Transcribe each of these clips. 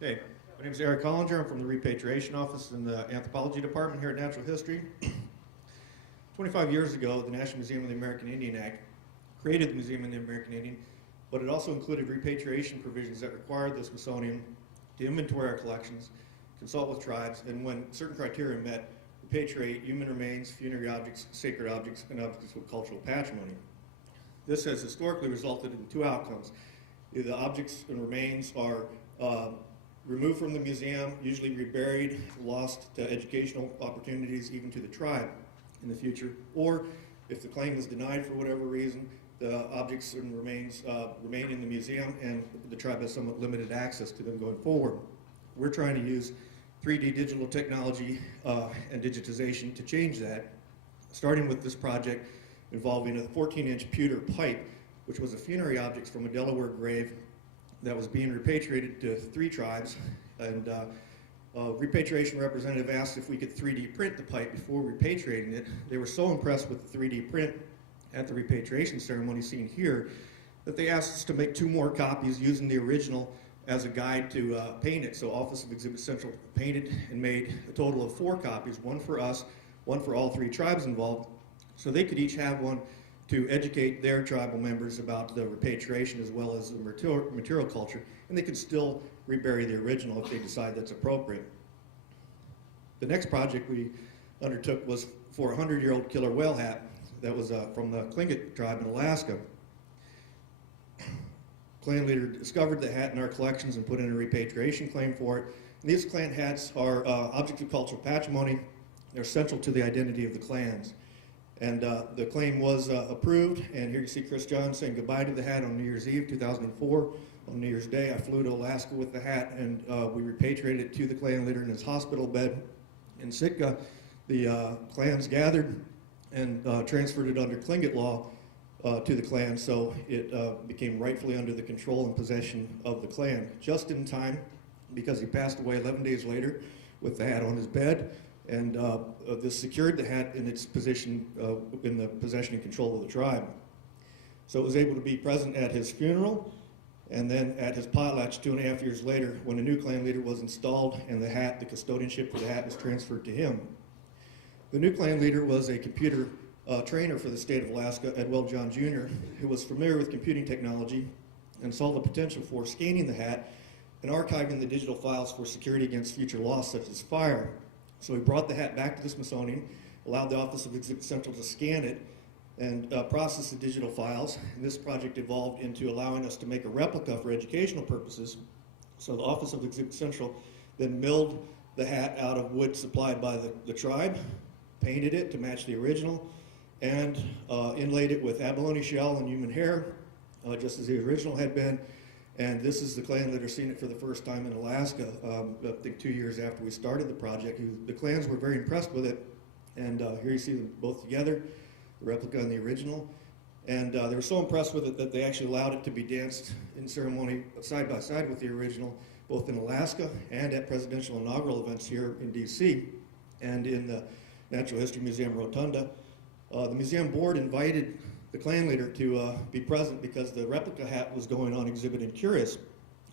Okay, my name is Eric Hollinger. I'm from the Repatriation Office in the Anthropology Department here at Natural History. 25 years ago, the National Museum of the American Indian Act created the Museum of the American Indian, but it also included repatriation provisions that required the Smithsonian to inventory our collections, consult with tribes, and when certain criteria met, repatriate human remains, funerary objects, sacred objects, and objects with cultural patrimony. This has historically resulted in two outcomes. Either the objects and remains are removed from the museum, usually reburied, lost to educational opportunities, even to the tribe in the future, or if the claim is denied for whatever reason, the objects and remains remain in the museum and the tribe has somewhat limited access to them going forward. We're trying to use 3D digital technology and digitization to change that, starting with this project involving a 14-inch pewter pipe, which was a funerary object from a Delaware grave that was being repatriated to 3 tribes, and repatriation representative asked if we could 3D print the pipe before repatriating it. They were so impressed with the 3D print at the repatriation ceremony seen here that they asked us to make 2 more copies using the original as a guide to paint it. So Office of Exhibit Central painted and made a total of 4 copies, 1 for us, 1 for all 3 tribes involved, so they could each have one to educate their tribal members about the repatriation as well as the material culture, and they could still rebury the original if they decide that's appropriate. The next project we undertook was for a 100-year-old killer whale hat that was from the Tlingit tribe in Alaska. Clan leader discovered the hat in our collections and put in a repatriation claim for it. And these clan hats are objects of cultural patrimony. They're central to the identity of the clans. And the claim was approved, and here you see Chris John saying goodbye to the hat on New Year's Eve, 2004. On New Year's Day, I flew to Alaska with the hat, and we repatriated it to the clan leader in his hospital bed in Sitka. The clans gathered and transferred it under Tlingit law to the clan, so it became rightfully under the control and possession of the clan, just in time, because he passed away 11 days later with the hat on his bed. And this secured the hat in its position, in the possession and control of the tribe. So it was able to be present at his funeral, and then at his potlatch 2.5 years later, when a new clan leader was installed and the hat, the custodianship for the hat was transferred to him. The new clan leader was a computer trainer for the state of Alaska, Edwell John Jr., who was familiar with computing technology and saw the potential for scanning the hat and archiving the digital files for security against future loss such as fire. So he brought the hat back to the Smithsonian, allowed the Office of Exhibit Central to scan it and process the digital files. And this project evolved into allowing us to make a replica for educational purposes. So the Office of Exhibit Central then milled the hat out of wood supplied by the tribe, painted it to match the original, and inlaid it with abalone shell and human hair, just as the original had been. And this is the clan that are seeing it for the first time in Alaska, I think 2 years after we started the project. The clans were very impressed with it. And here you see them both together, the replica and the original. And they were so impressed with it that they actually allowed it to be danced in ceremony side by side with the original, both in Alaska and at presidential inaugural events here in DC and in the Natural History Museum Rotunda. The museum board invited the clan leader to be present because the replica hat was going on exhibit in Curious.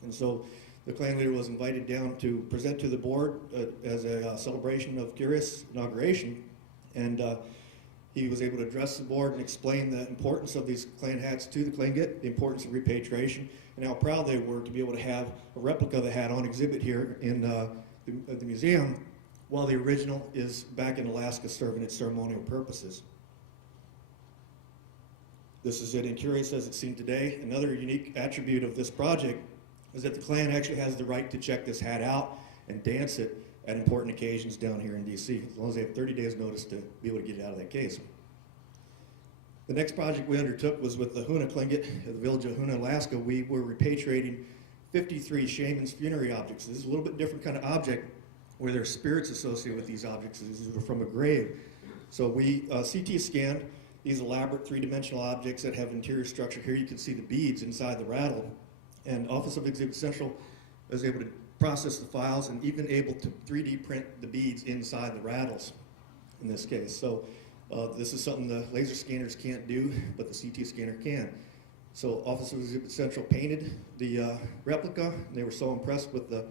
And so the clan leader was invited down to present to the board as a celebration of Curious inauguration. And he was able to address the board and explain the importance of these clan hats to the Tlingit, the importance of repatriation, and how proud they were to be able to have a replica of the hat on exhibit here in the museum, while the original is back in Alaska serving its ceremonial purposes. This is it in Curious as it's seen today. Another unique attribute of this project is that the clan actually has the right to check this hat out and dance it at important occasions down here in DC, as long as they have 30 days notice to be able to get it out of that case. The next project we undertook was with the Hoona Tlingit at the village of Hoona, Alaska. We were repatriating 53 shamans' funerary objects. This is a little bit different kind of object where there are spirits associated with these objects. These are from a grave. So we CT scanned these elaborate 3-dimensional objects that have interior structure. Here you can see the beads inside the rattle. And Office of Exhibit Central was able to process the files and even able to 3D print the beads inside the rattles in this case. So this is something the laser scanners can't do, but the CT scanner can. So Office of Exhibit Central painted the replica, and they were so impressed with the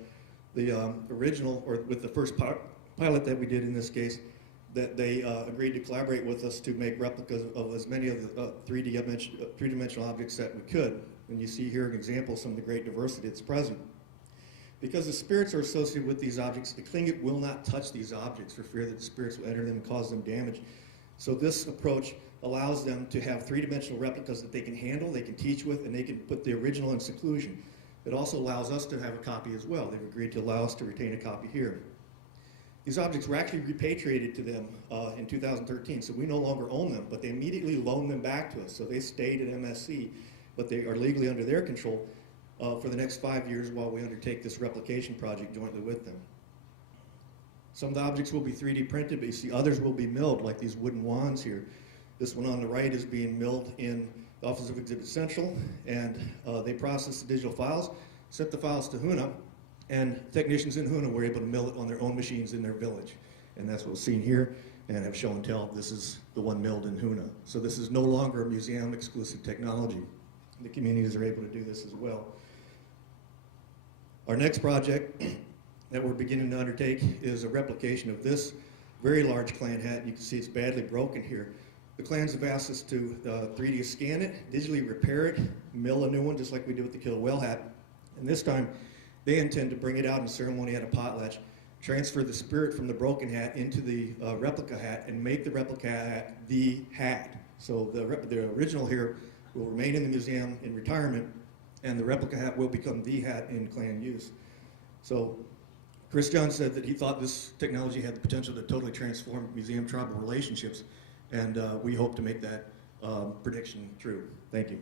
The original, or with the first pilot that we did in this case, that they agreed to collaborate with us to make replicas of as many of the three-dimensional objects that we could. And you see here an example of some of the great diversity that's present. Because the spirits are associated with these objects, the Tlingit will not touch these objects for fear that the spirits will enter them and cause them damage. So this approach allows them to have three-dimensional replicas that they can handle, they can teach with, and they can put the original in seclusion. It also allows us to have a copy as well. They've agreed to allow us to retain a copy here. These objects were actually repatriated to them in 2013, so we no longer own them, but they immediately loaned them back to us. So they stayed at MSC, but they are legally under their control for the next 5 years while we undertake this replication project jointly with them. Some of the objects will be 3D printed, but you see others will be milled, like these wooden wands here. This one on the right is being milled in the Office of Exhibit Central, and they process the digital files, sent the files to Huna, and technicians in Huna were able to mill it on their own machines in their village. And that's what's seen here, and have show and tell. This is the one milled in Huna. So this is no longer a museum-exclusive technology. The communities are able to do this as well. Our next project that we're beginning to undertake is a replication of this very large clan hat. You can see it's badly broken here. The clans have asked us to 3D scan it, digitally repair it, mill a new one, just like we did with the killer whale hat. And this time, they intend to bring it out in ceremony at a potlatch, transfer the spirit from the broken hat into the replica hat, and make the replica hat the hat. So the original here will remain in the museum in retirement, and the replica hat will become the hat in clan use. So Chris John said that he thought this technology had the potential to totally transform museum-tribal relationships, and we hope to make that prediction true. Thank you.